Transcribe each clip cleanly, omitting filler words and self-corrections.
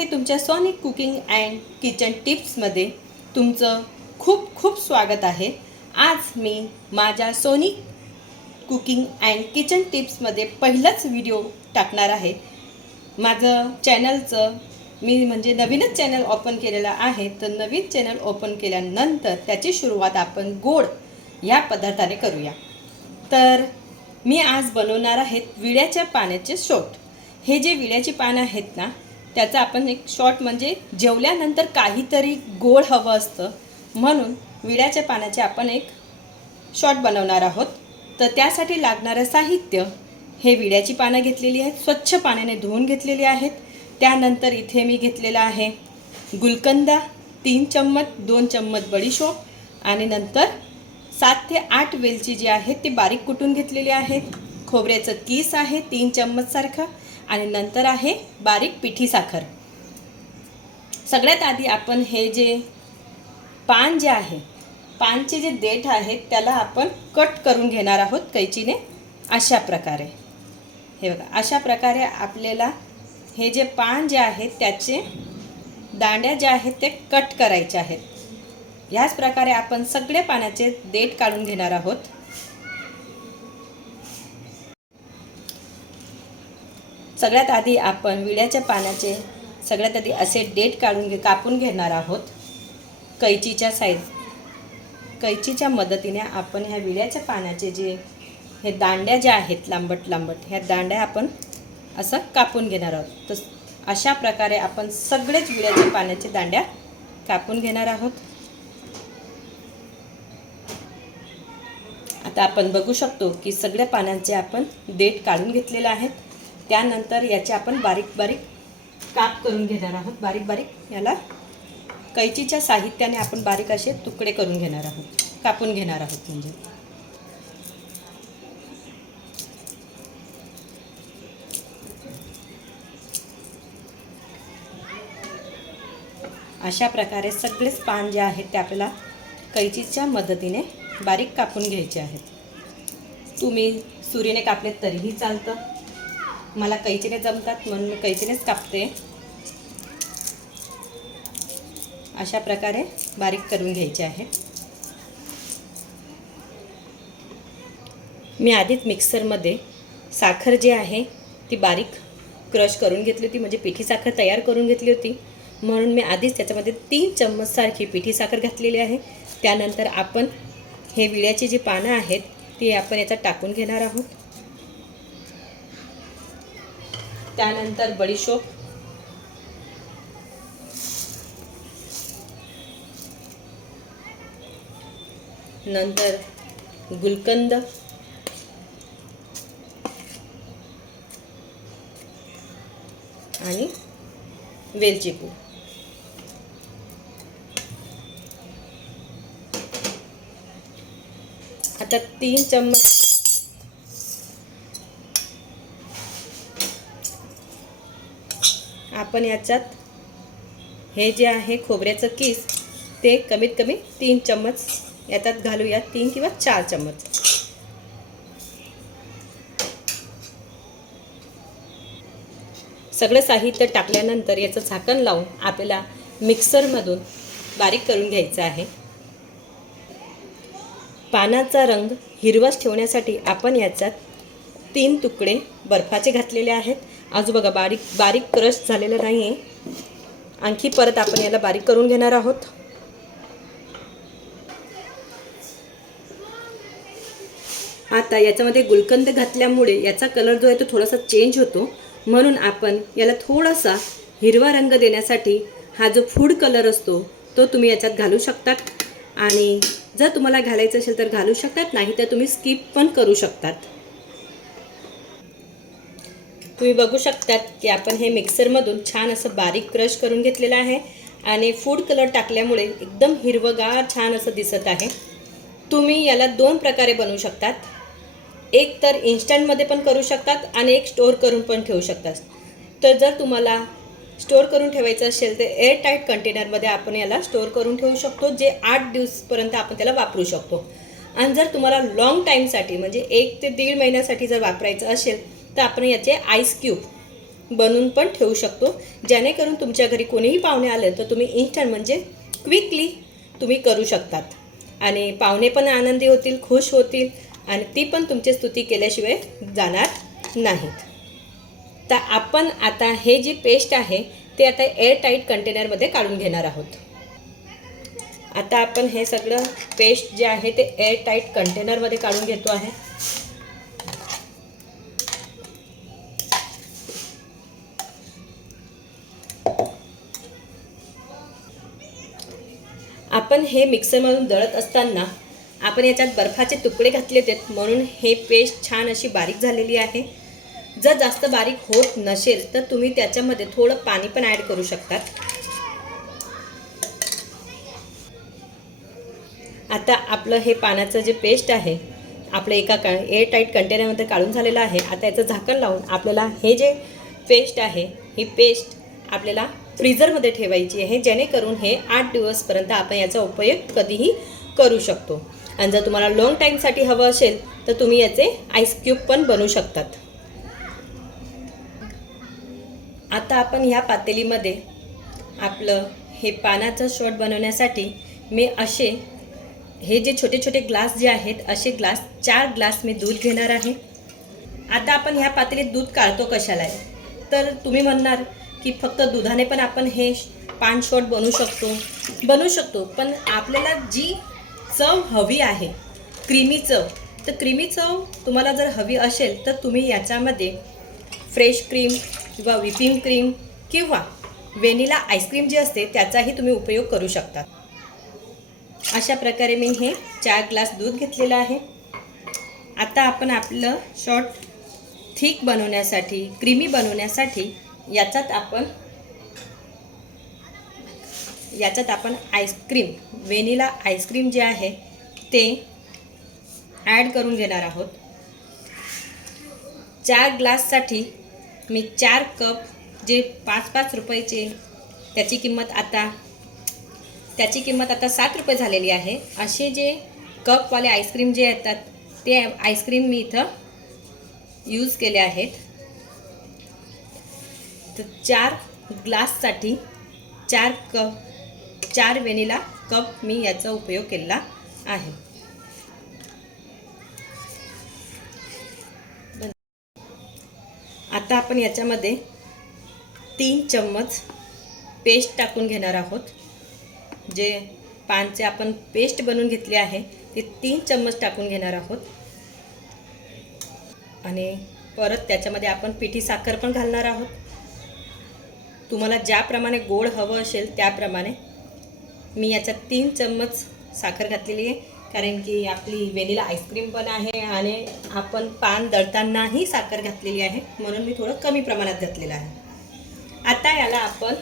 आहे तुमच्या sonic cooking and kitchen टिप्समध्ये तुमचं खूप खूप स्वागत आहे। आज मी माझ्या सोनिक कुकिंग अँड किचन टिप्समध्ये पहिलाच व्हिडिओ टाकणार आहे। माझं चॅनलचं मी म्हणजे नवीनच चॅनल ओपन केलेला आहे, तर नवीन चॅनल ओपन केल्यानंतर त्याची सुरुवात आपण गोड या पदार्थाने करूया। तर मी आज बनवणार आहे विड्याच्या पाण्याचे शॉट। हे जे विड्याची पानं आहेत ना, त्याचा आपण एक शॉट म्हणजे जेवल्यानंतर काहीतरी गोड हवं असतं, म्हणून विड्याच्या पानाचे आपण एक शॉट बनवणार आहोत। तर त्यासाठी लागणारं साहित्य हे विड्याची पानं घेतलेली आहेत, स्वच्छ पाण्याने धुवून घेतलेली आहेत। त्यानंतर इथे मी घेतलेला आहे गुलकंदा 3 चम्मच, 2 चम्मच बडीशोप आणि नंतर 7 ते 8 वेलची जी आहे ती बारीक कुटून घेतलेली आहे। खोबऱ्याचं कीस आहे 3 चम्मच सारखं आणि नंतर आहे बारीक पिठी साखर। सगळ्यात आधी आपण हे जे पान जे आहे, पानचे जे देठ आहेत त्याला आपण कट करून घेणार आहोत कैचीने। अशा प्रकारे हे बघा, अशा प्रकारे आपल्याला हे जे पान जे आहेत त्याचे दांड्या जे आहेत ते कट करायचे आहेत। याच प्रकारे आपण सगळे पानाचे देठ काढून घेणार आहोत। सगळ्यात आधी आपण विड्याच्या पानाचे सगळ्यात आधी असे देठ कापून घेणार आहोत। कैचीच्या मदतीने आपण ह्या विड्याच्या पानाचे जे हे दांड्या ज्या आहेत लांबट लांबट, ह्या दांड्या आपण असं कापून घेणार आहोत। तर अशा प्रकारे आपण सगळेच विड्याच्या पानाचे दांड्या कापून घेणार आहोत। आता आपण बघू शकतो की सगळ्या पानांचे आपण देठ काढून घेतलेले आहेत। त्यानंतर याचे आपण बारीक बारीक काप करून घेणार आहोत। बारीक बारीक याला कैचीच्या साहित्याने आपण बारीक असे तुकडे करून घेणार आहोत, कापून घेणार आहोत। म्हणजे अशा प्रकारे सगळेच पान जे आहेत ते आपल्याला कैचीच्या मदतीने बारीक कापून घ्यायचे आहेत। तुम्ही सुरीने कापले तरीही चालतं, मला कैचीने जमतात म्हणून मी कैचीनेच कापते। अशा प्रकारे बारीक करून घ्यायचे आहे। मी आधीच मिक्सरमध्ये साखर जी आहे ती बारीक क्रश करून घेतली होती, म्हणजे पिठी साखर तयार करून घेतली होती, म्हणून मी आधीच त्याच्यामध्ये 3 चम्मच सारखी पिठी साखर घातलेली आहे। त्यानंतर आपण हे विड्याची जी पानं आहेत ती आपण याच्यात टाकून घेणार आहोत। त्यानंतर बडीशोप, नंतर गुलकंद आणि वेलची पूड। आता 3 चम्मच आपण याच्यात हे जे आहे खोबऱ्याचं कीस ते कमीत कमी 3 चम्मच याच्यात घालूया, 3 किंवा 4 चम्मच। सगळं साहित्य टाकल्यानंतर याचं झाकण लावून आपल्याला मिक्सरमधून बारीक करून घ्यायचं आहे। पानाचा रंग हिरवाच ठेवण्यासाठी आपण याच्यात 3 तुकडे बर्फाचे घातलेले आहेत। अजून बघा बारीक बारीक क्रश झालेलं नाही आहे, आणखी परत आपण याला बारीक करून घेणार आहोत। आता याच्यामध्ये गुलकंद घातल्यामुळे याचा कलर जो आहे तो थोडासा चेंज होतो, म्हणून आपण याला थोडासा हिरवा रंग देण्यासाठी हा जो फूड कलर असतो तो तुम्ही याच्यात घालू शकतात, आणि जर तुम्हाला घालायचं असेल तर घालू शकतात, नाही तर तुम्ही स्किप पण करू शकतात। तुम्ही बघू शकतात की आपण हे मिक्सरमधून छान असं बारीक क्रश करून घेतलेलं आहे आणि फूड कलर टाकल्यामुळे एकदम हिरवगार छान असं दिसत आहे। तुम्ही याला 2 प्रकारे बनवू शकतात, एक तर इन्स्टंटमध्ये पण करू शकतात आणि एक स्टोर करून पण ठेवू शकतात। तर जर तुम्हाला स्टोर करून ठेवायचं असेल तर एअरटाईट कंटेनरमध्ये आपण याला स्टोर करून ठेवू शकतो, जे 8 दिवसापर्यंत आपण त्याला वापरू शकतो। आणि जर तुम्हाला लॉंग टाईमसाठी म्हणजे 1 ते 1.5 महिन्यासाठी जर वापरायचं असेल तर आपण याचे आईस क्यूब बनवून पण ठेवू शकतो, जेणेकरून तुमच्या घरी कोणीही पाहुणे आले तर तुम्ही इन्स्टंट म्हणजे क्विकली तुम्ही करू शकतात आणि पाहुणे पण आनंदी होतील, खुश होतील आणि ती पण तुमची स्तुती केल्याशिवाय जाणार नाहीत. तर आपण आता हे जी पेस्ट आहे ते आता एअरटाईट कंटेनरमध्ये काढून घेणार आहोत. आता आपण हे सगळं पेस्ट जे आहे ते एअरटाईट कंटेनरमध्ये काढून घेतो आहे. आपण हे मिक्सरमधून दळत असताना आपण याच्यात बर्फाचे तुकडे घातले आहेत, म्हणून हे पेस्ट छान अशी बारीक झालेली आहे. जर जास्त बारीक होत नसेल तर तुम्ही त्याच्यामध्ये थोडं पाणी पण ॲड करू शकतात. आता आपलं हे पाण्याचं जे पेस्ट आहे आपलं एका एअरटाईट कंटेनरमध्ये काढून झालेलं आहे. आता याचं झाकण लावून आपल्याला हे जे पेस्ट आहे ही पेस्ट आपल्याला फ्रीझरमध्ये ठेवायची आहे, जेणेकरून हे 8 दिवसपर्यंत आपण याचा उपयोग कधीही करू शकतो. आणि जर तुम्हाला लॉंग टाईमसाठी हवं असेल तर तुम्ही याचे आईस क्यूब पण बनवू शकतात. आता आपण ह्या पातेलीमध्ये आपलं हे पानाचं शॉट बनवण्यासाठी मी असे हे जे छोटे छोटे ग्लास जे आहेत असे ग्लास 4 ग्लास मी दूध घेणार आहे. आता आपण ह्या पातेलीत दूध काढतो कशाला आहे, तर तुम्ही म्हणणार की फक्त दुधाने पण आपण हे पान शॉट बनवू शकतो, पण आपल्याला जी चव हवी आहे क्रीमी चव, तर क्रीमी चव तुम्हाला जर हवी असेल तर तुम्ही याच्यामध्ये फ्रेश क्रीम किंवा व्हिपिंग क्रीम किंवा व्हॅनिला आईस्क्रीम जी असते त्याचाही तुम्ही उपयोग करू शकता. अशा प्रकारे मी हे 4 ग्लास दूध घेतलेलं आहे. आता आपण आपलं शॉट थिक बनवण्यासाठी, क्रीमी बनवण्यासाठी याच्यात आपण आईस्क्रीम, व्हॅनिला आईस्क्रीम जे आहे ते ॲड करून घेणार आहोत. 4 ग्लाससाठी मी 4 कप जे 5-5 रुपयाचे त्याची किंमत आता 7 रुपये झालेली आहे. असे जे कपवाले आईस्क्रीम जे येतात ते आईस्क्रीम मी इथं यूज केले आहेत. तर 4 ग्लाससाठी 4 व्हॅनिला कप मी याचा उपयोग केला आहे. आता आपण याच्यामध्ये 3 चम्मच पेस्ट टाकून घेणार आहोत. जे पानचे आपण पेस्ट बनवून घेतली आहे ते 3 चम्मच टाकून घेणार आहोत. आणि परत त्याच्यामध्ये आपण पिठी साखर पण घालणार आहोत. तुम्हाला ज्याप्रमाणे गोड हवं असेल त्याप्रमाणे. मी याच्यात 3 चम्मच साखर घातलेली आहे, कारण की आपली व्हॅनिला आईस्क्रीम पण आहे आणि आपण पान दळतानाही साखर घातलेली आहे, म्हणून मी थोडं कमी प्रमाणात घातलेलं आहे. आता याला आपण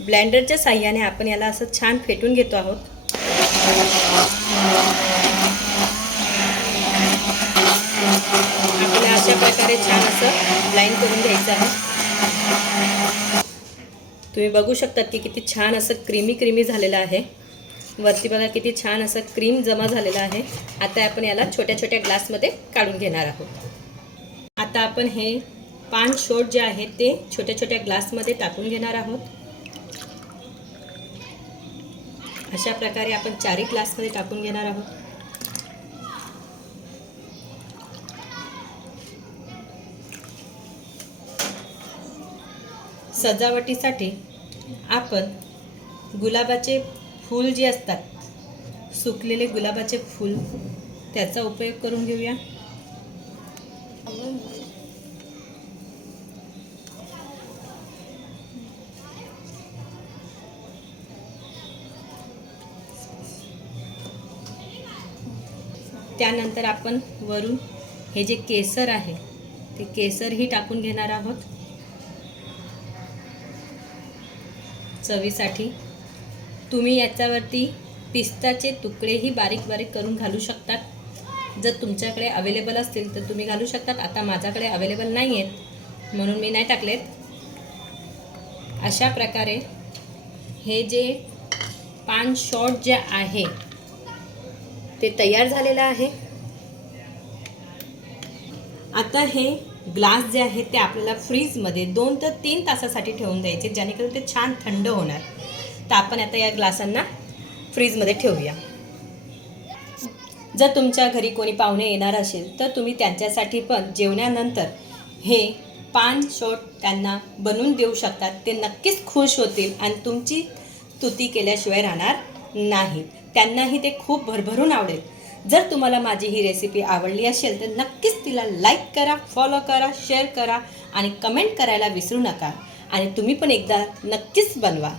ब्लेंडरच्या साहाय्याने आपण याला असं छान फेटून घेतो आहोत. आपल्याला अशा प्रकारे छान असं ब्लाइंड करून घ्यायचं आहे. तुम्ही बघू शकता की किती छान असं क्रीमी झालेलं आहे. वरती बघा किती छान असं क्रीम जमा झालेलं आहे. आता आपण याला छोट्या छोट्या ग्लासमध्ये काढून घेणार आहोत. आता आपण हे पान शॉट जे आहे ते छोट्या छोट्या ग्लासमध्ये टाकून घेणार आहोत. अशा प्रकारे आपण 4 ग्लासमध्ये टाकून घेणार आहोत. सजावटीसाठी आपण गुलाबाचे फूल जे असतात, सुकलेले गुलाबाचे फूल, त्याचा उपयोग करून घेऊया. त्यानंतर आपण वरून हे जे केसर आहे ते केसरही टाकून घेणार आहोत चवीसाठी. तुम्ही याच्यावरती पिस्ताचे तुकडेही बारीक बारीक करून घालू शकतात. जर तुमच्याकडे अवेलेबल असतील तर तुम्ही घालू शकतात. आता माझ्याकडे अवेलेबल नाही आहेत म्हणून मी नाही टाकलेत. अशा प्रकारे हे जे पान शॉट जे आहे ते तयार झालेलं आहे. आता हे ग्लास जे आहे ते आपल्याला फ्रीजमध्ये 2 ते 3 तासासाठी ठेवून द्यायचे, जेणेकरून ते छान थंड होणार. तर आपण आता या ग्लासांना फ्रीजमध्ये ठेवूया. जर तुमच्या घरी कोणी पाहुणे येणार असेल तर तुम्ही त्यांच्यासाठी पण जेवणानंतर हे पान शॉट त्यांना बनवून देऊ शकतात. ते नक्कीच खुश होतील आणि तुमची स्तुती केल्याशिवाय राहणार नाही. त्यांनाही ते खूप भरभरून आवडेल. जर तुम्हाला माझी ही रेसिपी आवडली असेल तर नक्कीच तिला लाईक करा, फॉलो करा, शेअर करा आणि कमेंट करायला विसरू नका. आणि तुम्ही पण एकदा नक्कीच बनवा.